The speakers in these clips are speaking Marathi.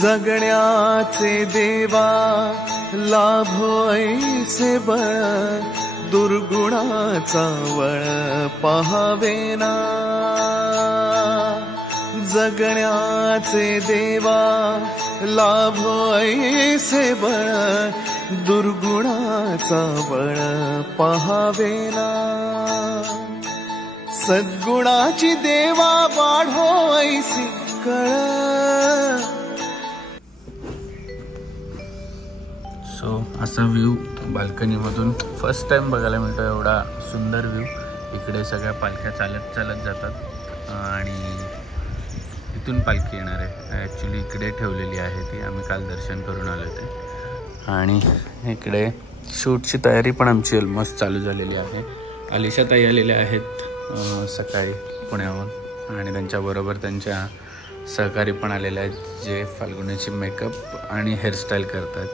जगण्याचे देवा लाभो ऐसे बळ, दुर्गुणाचा वळ पहावेना। जगण्याचे देवा लाभो ऐसे बळ, दुर्गुणाचा बळ पहावेना। सद्गुणाची देवा वाढो ऐसी कळ। सो असा व्ह्यू बाल्कनीमधून फर्स्ट टाइम बघायला मिळतो, एवढा सुंदर व्ह्यू। इकडे सगळ्या पालख्या चालत चालत जातात आणि इथून पालखी येणार आहे। ॲक्च्युली इकडे ठेवलेली आहे ती, आम्ही काल दर्शन करून आलो ते। आणि इकडे शूटची तयारी पण आमची ऑलमोस्ट चालू झालेली आहे। अलिशा ताई आलेल्या आहेत सकाळी पुण्याहून आणि त्यांच्याबरोबर त्यांच्या सहकारी पण आलेले आहेत जे फाल्गुनीची मेकअप आणि हेअरस्टाईल करतात।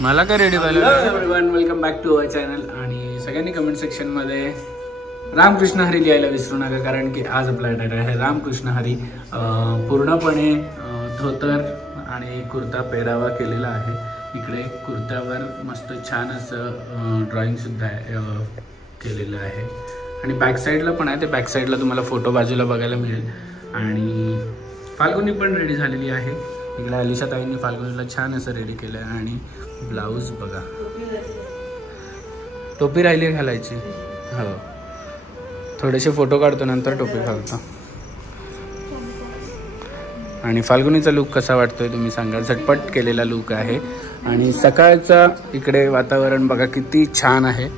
मला काय रेडी व्हायला। Everyone, welcome back to our channel. आणि सगळ्यांनी कमेंट सेक्शनमध्ये रामकृष्ण हरी लिहायला विसरू नका, कारण की आज आपला टायटल आहे रामकृष्ण हरी। पूर्णपणे धोतर आणि कुर्ता पेहरावा केलेला आहे। इकडे कुर्त्यावर मस्त छान असं ड्रॉइंगसुद्धा केलेलं आहे आणि बॅक साईडला पण आहे, ते बॅक साईडला तुम्हाला फोटो बाजूला बघायला मिळेल। आणि फाल्गुनी पण रेडी झालेली आहे। इकडे अलिशा ताईंनी फाल्गुनीला छान असं रेडी केलं आहे आणि ब्लाऊज बघा, टोपी राहिली घालायची। हो, थोडेसे फोटो काढतो नंतर टोपी घालतो। आणि फाल्गुनीचा लुक कसा वाटतोय तुम्ही सांगा, झटपट केलेला लुक आहे। आणि सकाळचा इकडे वातावरण बघा किती छान आहे।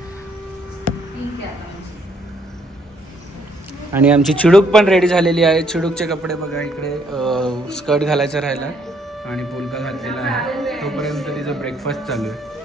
आणि आमची चिडूक पण रेडी झालेली आहे। चिडूकचे कपडे बघा, इकडे स्कर्ट घालायचं राहिला आणि पोलका घातलेला आहे, तोपर्यंत तिचा ब्रेकफास्ट चालू आहे।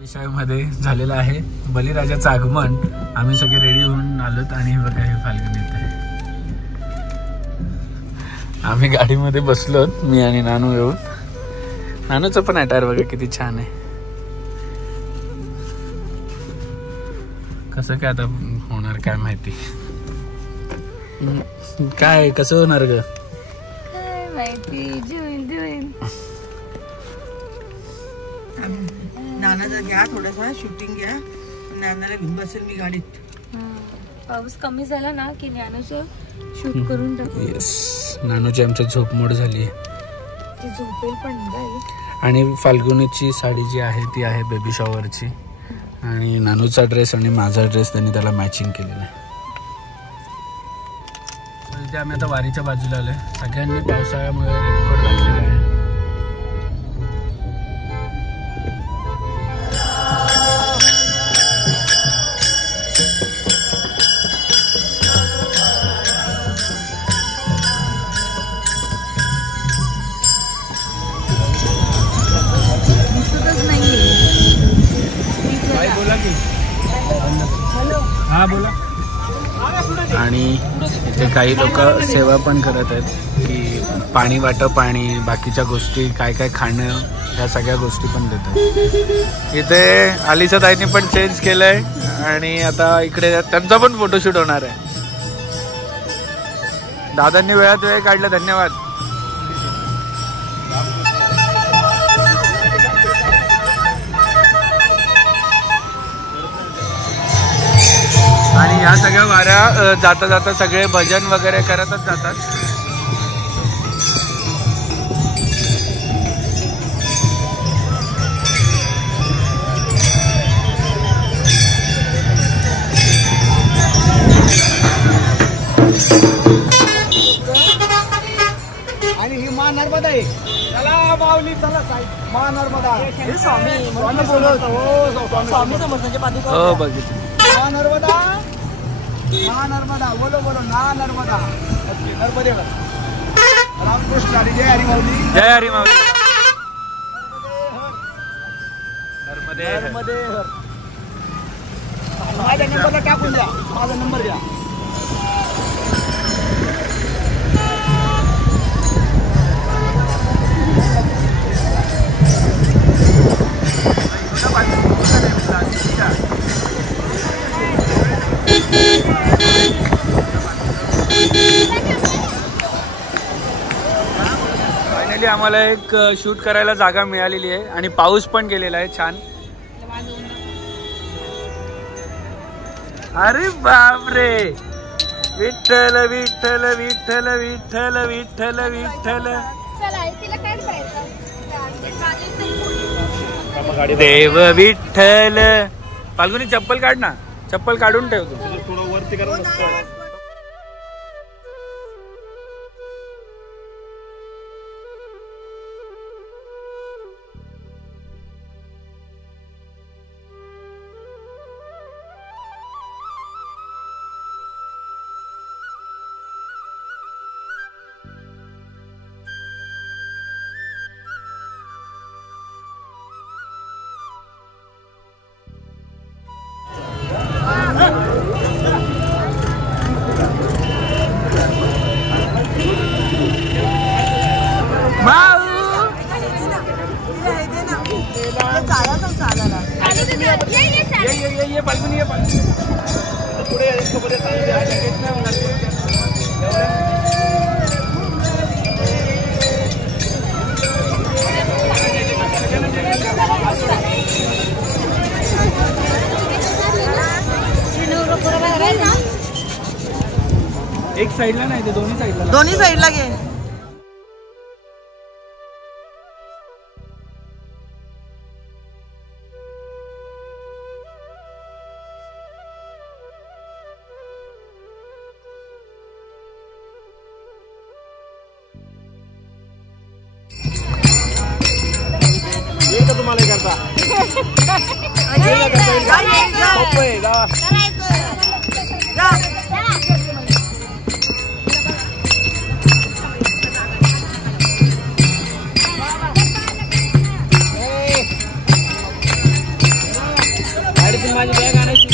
विषयामध्ये झालेलं आहे बलिराजाचं आगमन। आम्ही सगळे रेडी होऊन आलोत आणि बघा हे फाल्गुनी आहे। आम्ही गाडीमध्ये बसलोत, मी आणि नानू येऊन। नानूचं पण अटायर बघा किती छान आहे। कसं काय आता होणार काय माहिती, काय कसं होणार ग काय माहिती। नानाचा घ्या थोडासा शूटिंग घ्या, नानाला घेऊन बसेल मी गाडीत। पाऊस कमी झाला ना की नानूचं शूट करून टाकू। येस, नानूची आमची झोपमोड झाली आहे, ती झोपेल पण नाही। आणि फाल्गुनीची साडी जी आहे ती आहे बेबी शॉवरची आणि नानूचा ड्रेस आणि माझा ड्रेस त्यांनी त्याला मॅचिंग केलेला आहे। इथे आम्ही आता वारीच्या बाजूला आलोय। सगळ्यांनी पावसाळ्यामुळे रेनकोट घातलेला आहे। हा बोला। आणि इथे काही लोक सेवा पण करत आहेत की पाणी वाटप आणि बाकीच्या गोष्टी, काय काय खाणं, ह्या सगळ्या गोष्टी पण देतात। इथे अलिशा ताईंनी पण चेंज केलंय आणि आता इकडे त्यांचा पण फोटोशूट होणार आहे। दादांनी वेळात वेळ काढला, धन्यवाद। आणि ह्या सगळ्या वाऱ्या जाता जाता सगळे भजन वगैरे करतच जातात। आणि ही मा नर्मदा आहे। चला माऊली चला साई, मा नर्मदा। हे स्वामी बोलत, हो स्वामी समर्थांचे पादुका। हो बघितलं। मा ना नर्मदा, बोलो बोलो ना नर्मदा. नर्मदे रामकृष्ण हरी. जय हरी माऊली. जय हरी माऊली. नर्मदे नर्मदे हर. माझ्या नंबरला टाकून द्या, माझा नंबर द्या. फायनली आम्हाला एक शूट करायला जागा मिळालेली आहे आणि पाऊस पण गेलेला आहे छान. अरे बापरे. विठ्ठल विठ्ठल विठ्ठल विठ्ठल विठ्ठल विठ्ठल देव विठ्ठल. फाल्गुनी चप्पल काढ ना, चप्पल काढून ठेवतो. थोडं वरती करा. एक साईडला नाही ते दोन्ही साईडला. दोन्ही साईडला घे. तुम्हाला करता माझी बॅग आणायची.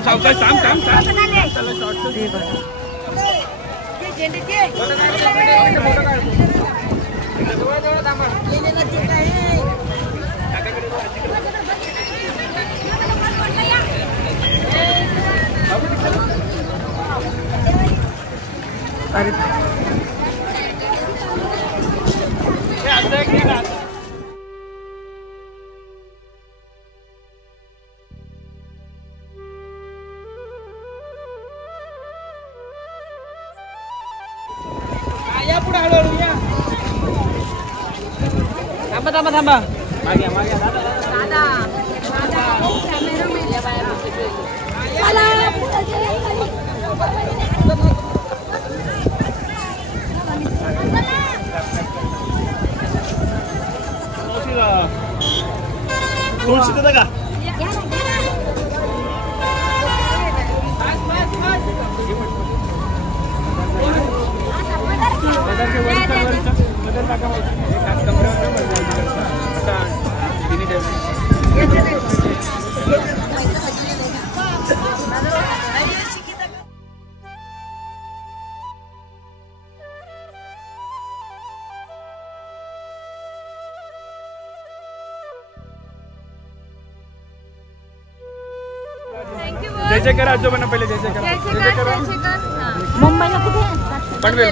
सावकाश थांब. या पुढे हळूहळू या. थांबा. मागे तुळशी देता का? जय जय करा आजोबांना पहिले जय जय करा. मुंबईला कुठे पनवेल.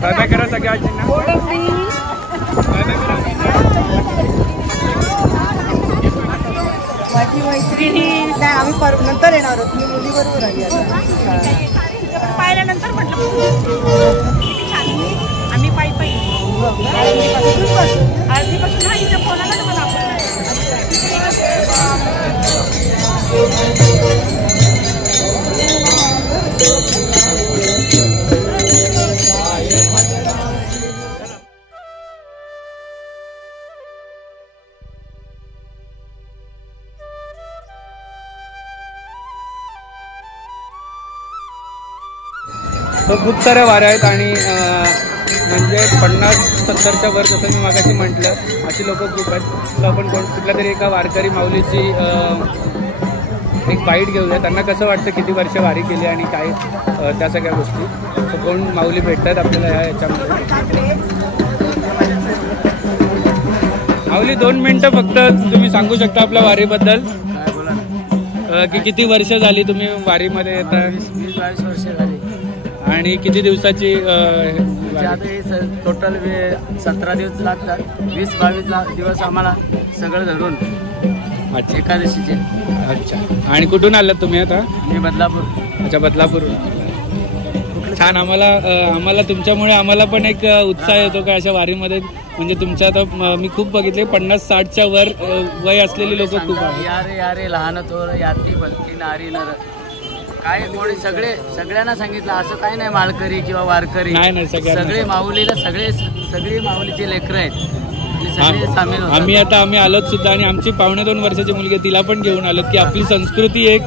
बाय बाय करा सगळ्या आजींना. बाय बाय करा. माझी मैत्रिणी नाही आम्ही नंतर येणार आहोत. मी मुलीबरोबर आली आता पाहिल्यानंतर म्हटलं किती छान. आम्ही पायी आधीपासून हा इथे फोन आला मला आपण. तो खूप साऱ्या वाऱ्या आहेत आणि म्हणजे 50-70च्या वर जसं मी मागाशी म्हटलं अशी लोक खूप आहेत. तर आपण कुठल्या तरी एका वारकरी माऊलीची एक बाईट घेऊया. त्यांना कसं वाटतं किती वर्ष वारी केली आणि काय त्या सगळ्या गोष्टी. तर कोण माऊली भेटतात आपल्याला याच्यामध्ये. माऊली 2 मिनटं फक्त तुम्ही सांगू शकता आपल्या वारीबद्दल की किती वर्ष झाली तुम्ही वारीमध्ये येता? 20-22 वर्ष झाली. आणि किती दिवसाची टोटल 17 दिवस लागतात. 20-22 दिवस आम्हाला सगळं धरून. अच्छा. एकादशीचे. अच्छा. आणि कुठून आलात तुम्ही आता? मी बदलापूर. अच्छा, बदलापूर. छान. आम्हाला तुमच्यामुळे आम्हाला पण एक उत्साह येतो का अशा वारीमध्ये. म्हणजे तुमचं आता मी खूप बघितले 50-60च्या वर वय असलेली लोक खूप आहेत. यारे लहान थोर याती भक्ती नारी नर. काय कोणी सगळ्यांना सांगितलं असं काही नाही माळकरी किंवा वारकरी. नाही सगळे माऊलीला सगळी माऊलीचे लेकरं आहेत. सामील होतात. आम्ही आलोत सुद्धा आणि आमची 2.5 वर्षाची मुलगी तिला पण घेऊन आलोत की आपली संस्कृती एक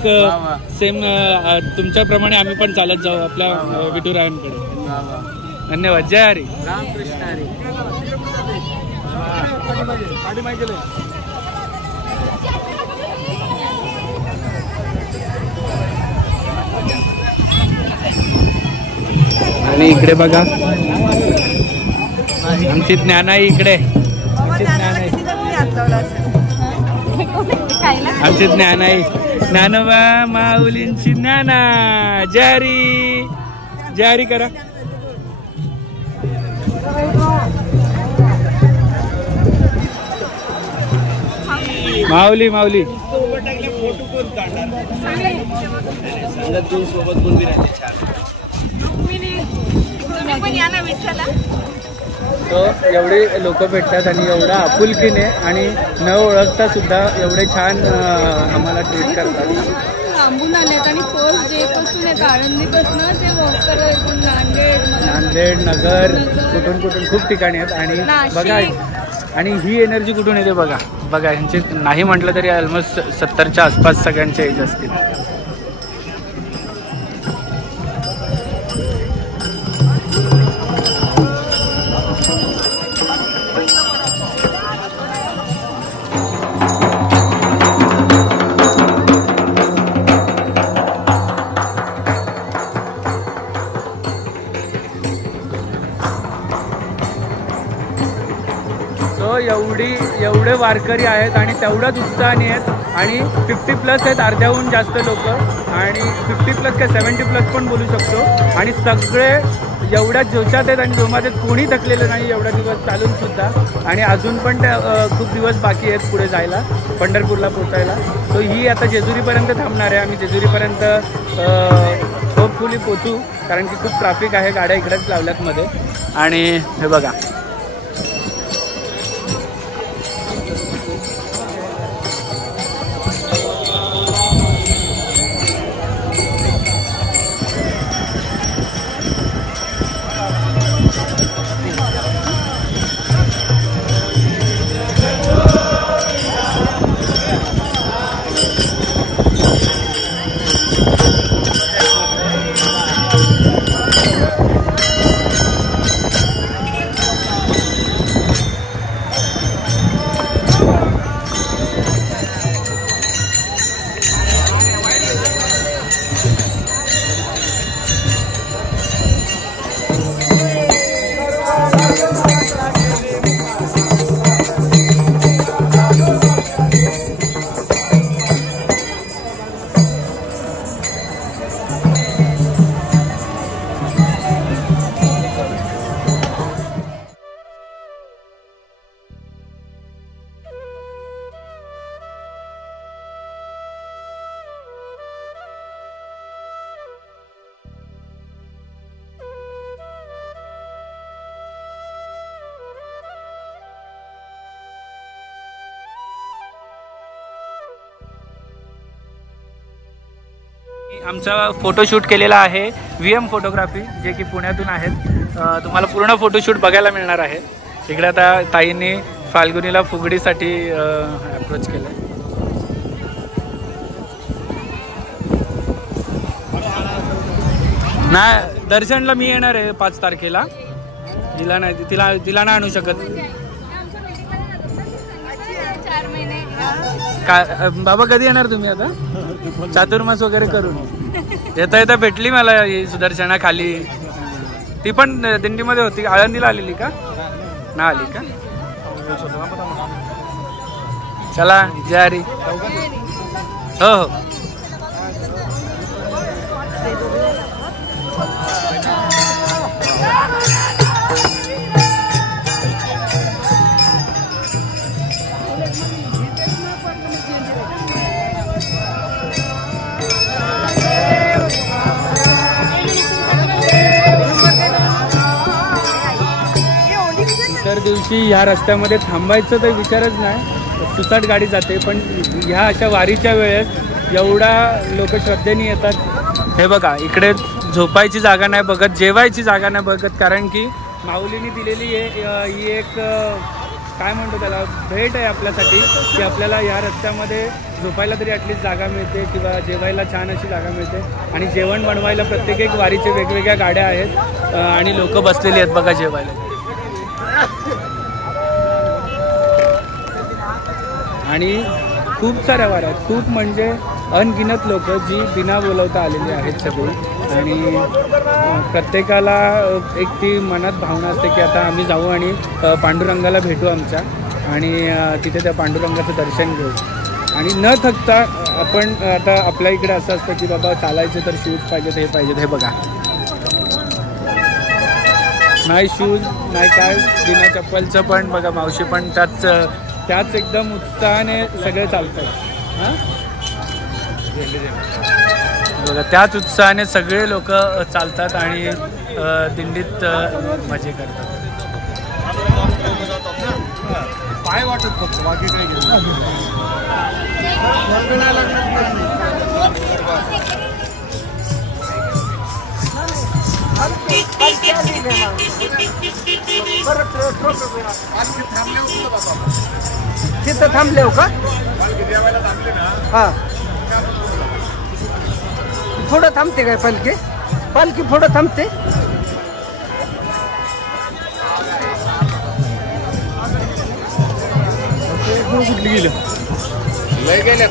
सेम तुमच्याप्रमाणे आम्ही पण चालत जाऊ आपल्या विठुरायांकडे. धन्यवाद. जय हरी. रामकृष्ण हरी. आणि इकडे बघा आमची ज्ञानाई. इकडे आमची ज्ञानाई. ज्ञानोबा माऊलींची ज्ञाना. जारी करा. माऊली सोबत कोणती राहते छान. तो एवढे लोक भेटतात आणि एवढा आपुलकीने आणि न ओळखता सुद्धा एवढे छान आम्हाला ट्रीट करतात. लांबून आलेत आणि फर्स्ट डे पासून येतात. आळंदीपासून ते वॉक करत नांदेड, नगर, कुठून खूप ठिकाणी आहेत. आणि बघा आणि ही एनर्जी कुठून येते बघा ह्यांचे नाही म्हटलं तरी ऑलमोस्ट 70च्या आसपास सगळ्यांचे एज असतील. वारकरी आहेत आणि तेवढ्याच उत्साहाने आहेत आणि 50+ आहेत, अर्ध्याहून जास्त लोक आणि 50+ काय 70+ पण बोलू शकतो आणि सगळे एवढ्या जोशात आहेत आणि जोमात आहेत, कोणी थकलेलं नाही एवढा दिवस चालून सुद्धा आणि अजून पण त्या खूप दिवस बाकी आहेत पुढे जायला पंढरपूरला पोचायला. सो ही आता जेजुरीपर्यंत थांबणार आहे. आम्ही जेजुरीपर्यंत होपफुली पोचू कारण की खूप ट्रॅफिक आहे, गाड्या इकडेच लावल्यात मध्ये. आणि हे बघा आमचा फोटोशूट केलेला आहे VM फोटोग्राफी जे की पुण्यातून आहेत. तुम्हाला पूर्ण फोटोशूट बघायला मिळणार आहे. इकडे आता ताईंनी फाल्गुनीला फुगडीसाठी अप्रोच केलं. नाही दर्शनला मी येणार आहे 5 तारखेला. तिला नाही तिला नाही आणू शकत. काय बाबा कधी येणार तुम्ही आता? चातुर्मास वगैरे करून येता येता भेटली मला ही सुदर्शना खाली. ती पण दिंडीमध्ये होती. आळंदीला आलेली का? ना आली का? चला जय हरी. हो हो इतर दिवशी ह्या रस्त्यामध्ये थांबायचं तर विचारच नाही, सुसाट गाडी जाते. पण ह्या अशा वारीच्या वेळेस एवढा लोक श्रद्धेने येतात. हे बघा इकडे झोपायची जागा नाही बघत, जेवायची जागा नाही बघत, कारण की माऊलीने दिलेली ही एक काय म्हणतो त्याला भेट आहे आपल्यासाठी की आपल्याला ह्या रस्त्यामध्ये झोपायला तरी ॲटलीस्ट जागा मिळते किंवा जेवायला छान अशी जागा मिळते. आणि जेवण बनवायला प्रत्येक एक वारीचे वेगवेगळ्या गाड्या आहेत आणि लोक बसलेली आहेत बघा जेवायला. आणि खूप साऱ्या वाऱ्या आहेत, खूप म्हणजे अनगिनत लोक जी बिना बोलवता आलेली आहेत सगळी. आणि प्रत्येकाला एक ती मनात भावना असते की आता आम्ही जाऊ आणि पांडुरंगाला भेटू आमच्या आणि तिथे त्या पांडुरंगाचं दर्शन घेऊ. आणि न थकता आपण आता आपल्या इकडे असं असतं की बाबा चालायचे तर शूज पाहिजेत, हे पाहिजेत. हे बघा नाही शूज नाही काय, बिना चप्पलचं पण बघा मावशी पण त्याच एकदम उत्साहाने सगळे चालतात. हां बघा त्याच उत्साहाने सगळे लोक चालतात आणि दिंडीत मजे करतात. पाय वाटत फक्त बाकी काय तिथं थांबले हो का? हा पुढं थांबते काय पालखी? पालखी पुढं थांबते. कुठली गेलं लय गेल्या.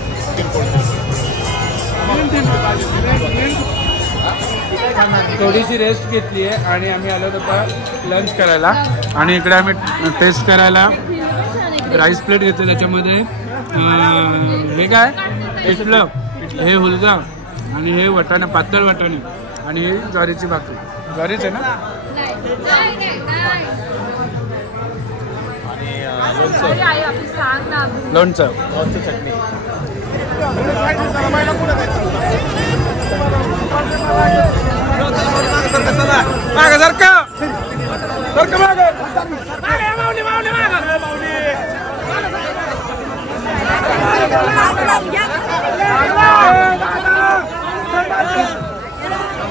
थोडीशी रेस्ट घेतली आहे आणि आम्ही आलो होतो लंच करायला आणि इकडे आम्ही टेस्ट करायला राईस प्लेट घेतली, त्याच्यामध्ये हे काय पिठलं, हे हुलगा आणि हे वाटाणे, पातळ वाटाणे आणि हे ज्वारीची भाकरी. ज्वारीच आहे ना. लोणचं, चटणी.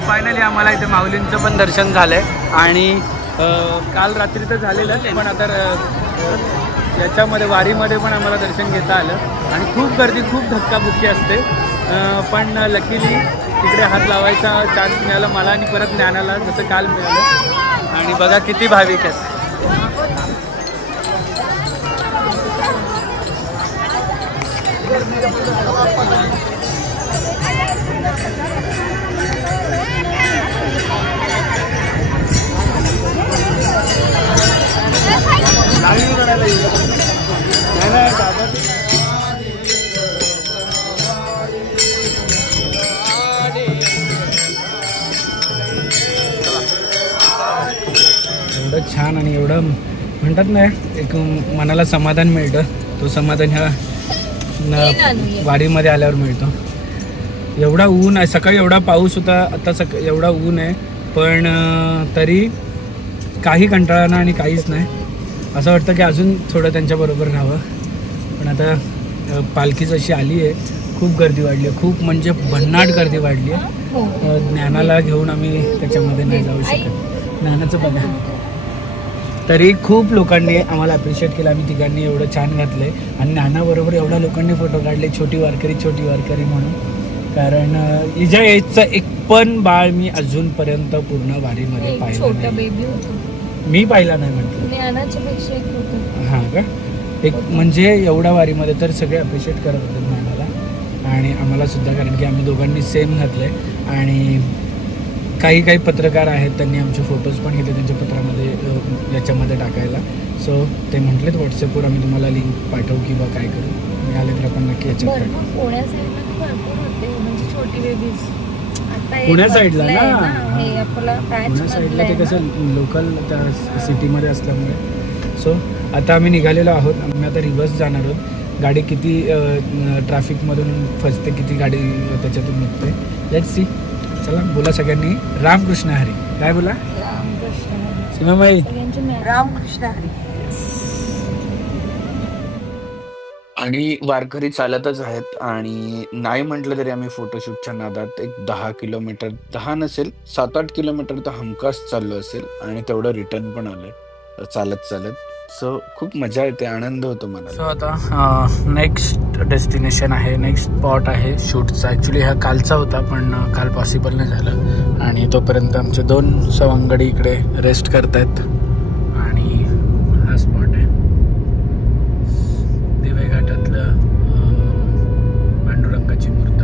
फायनली आम्हाला इथे माऊलींचं पण दर्शन झालंय आणि काल रात्री तर झालेलं, पण आता याच्यामध्ये वारीमध्ये पण आम्हाला दर्शन घेता आलं आणि खूप गर्दी, खूप धक्काबुक्की असते, पण लकीली तिकडे हात लावायचा चान्स मिळाला मला आणि परत ज्ञानाला जसं काल मिळालं. आणि बघा किती भाविक आहेत. एवढं छान आणि एवढं म्हणतात ना एक मनाला समाधान मिळतं, तो समाधान ह्या वारीमध्ये आल्यावर मिळतो. एवढा ऊन आहे, सकाळी एवढा पाऊस होता, आता एवढा ऊन आहे, पण तरी काही कंटाळा नाही आणि काहीच नाही. असं वाटतं की अजून थोडं त्यांच्याबरोबर राहावं. पण आता पालखीच अशी आली आहे, खूप गर्दी वाढली आहे, खूप म्हणजे भन्नाट गर्दी वाढली आहे. ज्ञानाला घेऊन आम्ही त्याच्यामध्ये नाही जाऊ शकत. ज्ञानाचं बघा, तरी खूप लोकांनी आम्हाला अप्रिशिएट केलं. आम्ही तिघांनी एवढं छान घातलं आहे आणि ज्ञानाबरोबर एवढ्या लोकांनी फोटो काढले, छोटी वारकरी म्हणून. कारण हिच्या एजचं एक पण बाळ मी अजूनपर्यंत पूर्ण वारीमध्ये पाहिलं नाही. मी पाहिला नाही म्हटलं. हां का, एक म्हणजे एवढ्या वारीमध्ये तर सगळे अप्रिशिएट करत होते ज्ञानाला आणि आम्हाला सुद्धा, कारण की आम्ही दोघांनी सेम घातलं आहे. आणि काही पत्रकार आहेत, त्यांनी आमचे फोटोज पण घेतले त्यांच्या पत्रामध्ये याच्यामध्ये टाकायला. सो ते म्हटलेत व्हॉट्सअपवर आम्ही तुम्हाला लिंक पाठवू किंवा काय करू, मिळाले तर आपण नक्की याच्यात पाठवू. पुण्या साईडला ना, पुण्या साईडला ते कसं लोकल त्या सिटीमध्ये असल्यामुळे. सो आता आम्ही निघालेलो आहोत. आम्ही आता रिव्हर्स जाणार आहोत. गाडी किती ट्रॅफिकमधून फसते, किती गाडी त्याच्यातून निघते, लेट्स सी. चला बोला सगळ्यांनी रामकृष्ण हरी. काय बोला सीमाबाई? रामकृष्ण हरी. आणि वारकरी चालतच आहेत आणि नाही म्हटलं तरी आम्ही फोटोशूटच्या नादात एक 10 किलोमीटर, 10 नसेल 7-8 किलोमीटर तर हमखास चाललो असेल आणि तेवढं रिटर्न पण आलंय चालत. सो खूप मजा येते, आनंद होतो मला. सो आता नेक्स्ट डेस्टिनेशन आहे, नेक्स्ट स्पॉट आहे शूटचा. ॲक्च्युली हा कालचा होता पण काल पॉसिबल नाही झालं आणि तोपर्यंत आमचे 2 सवंगडी इकडे रेस्ट करतायत. आणि हा स्पॉट आहे दिवे घाटातलं पांडुरंगाची मूर्त.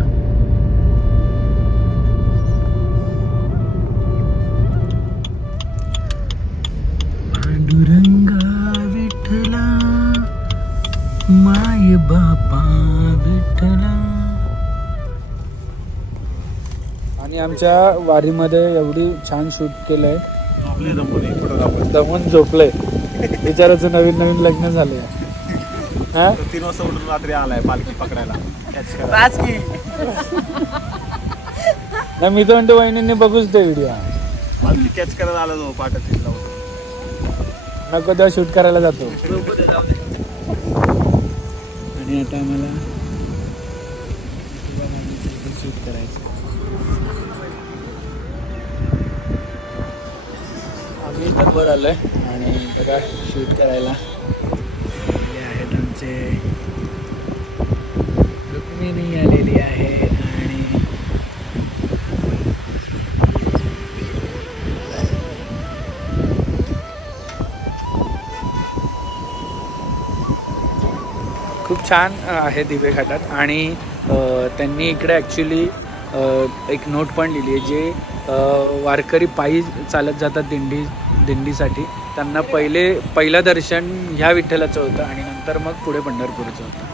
पांडुरंगा विठ्ठला माय बापा विठ्ठला. आणि आमच्या वारीमध्ये एवढी छान शूट केलंय, दमून झोपलंय. विचाराचं नवीन लग्न झालंय. 3 वाजता उठून रात्री आलाय पालखी पकडायला. नाही मी तर म्हणतो वहिनींनी बघूच ते व्हिडिओ. पालखी कॅच करायला आला तो पाठ 3ला उठून. नको तेव्हा शूट करायला जातो. आणि आता आम्हाला शूट करायचं. आम्ही बरोबर आलोय आणि बघा शूट करायला आहेत आमचे रुक्मिणी आलेली आहे. आणि खूप छान आहे दिवे घाटात. आणि त्यांनी इकडे ॲक्च्युली एक नोट पण लिहिली आहे, जे वारकरी पायी चालत जातात दिंडीसाठी त्यांना पहिलं दर्शन ह्या विठ्ठलाचं होतं आणि नंतर मग पुढे पंढरपूरचं होतं.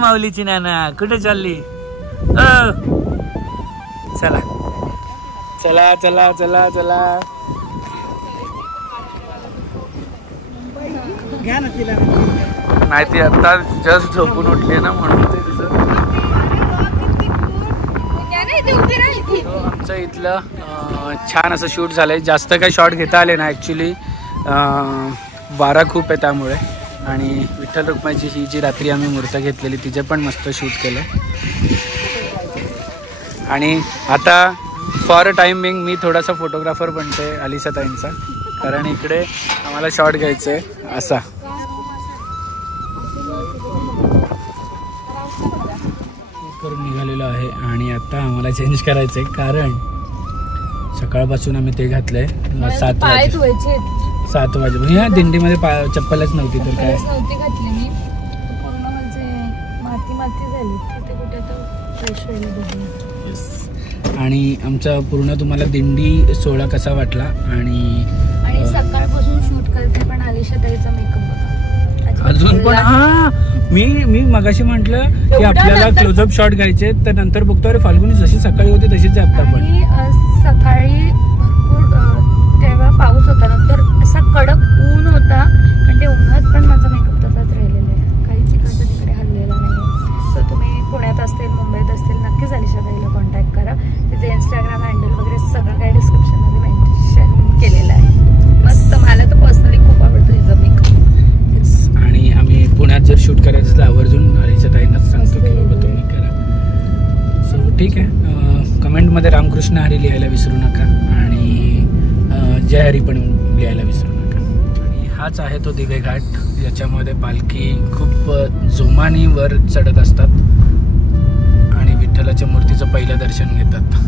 माऊलीची नाना कुठे चालली? चला चला चला चला चला. घ्या ना तिला. नाही ती आता जस्ट झोपून उठली ना म्हणून ते तिचं. आमचं इथलं छान असं शूट झालंय. जास्त काही शॉट घेता आले ना ॲक्च्युली, वारा खूप आहे त्यामुळे. आणि विठ्ठल रुक्माईची ही जी रात्री आम्ही मूर्त घेतलेली तिचे पण मस्त शूट केलं. आणि आता फॉर अ टाइम बिंग मी थोडासा फोटोग्राफर बनते अलिशा ताईंचा, कारण इकडे आम्हाला शॉट घ्यायचं आहे असा. करून निघालेलो आहे आणि आता आम्हाला चेंज करायचं आहे, कारण सकाळपासून आम्ही ते घातलंय 7 वाजे. ह्या दिंडीमध्ये चप्पलच नव्हती तर काय नव्हती घातली मी, पूर्ण म्हणजे माती झाली. कुठे कुठे तर फ्रेश व्हायला बघूया. आणि आमचा पूर्ण तुम्हाला दिंडी सोहळा कसा वाटला. आणि सकाळपासून शूट करते पण अलिशा ताईचा मेकअप होता अजून पण. मी मगाशी म्हटलं की आपल्याला क्लोजअप शॉट घ्यायचे, तर नंतर बघतो अरे फाल्गुनी जशी सकाळी होती तशीच आहे आता पण. सकाळी भरपूर तेव्हा पाऊस होता, नंतर असा कडक ऊन होता, पण ते उन्हात पण माझा मेकअप तसाच राहिलेला आहे, काहीच इकडचं तिकडे हल्लेला नाही. सो तुम्ही पुण्यात असतील मुंबईत असतील नक्कीच अलिशा ताईला कॉन्टॅक्ट करा. तिचे इंस्टाग्राम हँडल वगैरे सगळं काही डिस्क्रिप्शनमध्ये मेन्शन केलेलं आहे. मस्त, मला तर पर्सनली खूप आवडतं तिचं मेकअप. आणि आम्ही पुण्यात जर शूट करायचं तर आवर्जून अलिशा ताईंनाच सांगतो की बाबा तुम्ही करा. सो ठीक आहे. कमेंटमध्ये रामकृष्ण हरी लिहायला विसरू नका आणि जय हरी पण लिहायला विसरू नका. आणि हाच आहे तो दिवे घाट, याच्यामध्ये पालखी खूप जोमाने वर चढत असतात आणि विठ्ठलाच्या मूर्तीचं पहिलं दर्शन घेतात.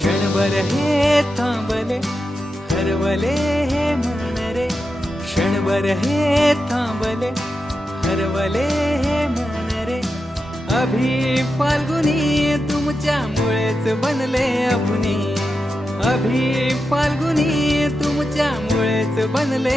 क्षणभर हे थांबले हरवले हे मन रे, क्षणभर हे थांबले हरवले हे मन रे अभि फाल्गुनी तुमच्यामुळेच बनले अभुनी अभि फाल्गुनी तुमच्यामुळेच बनले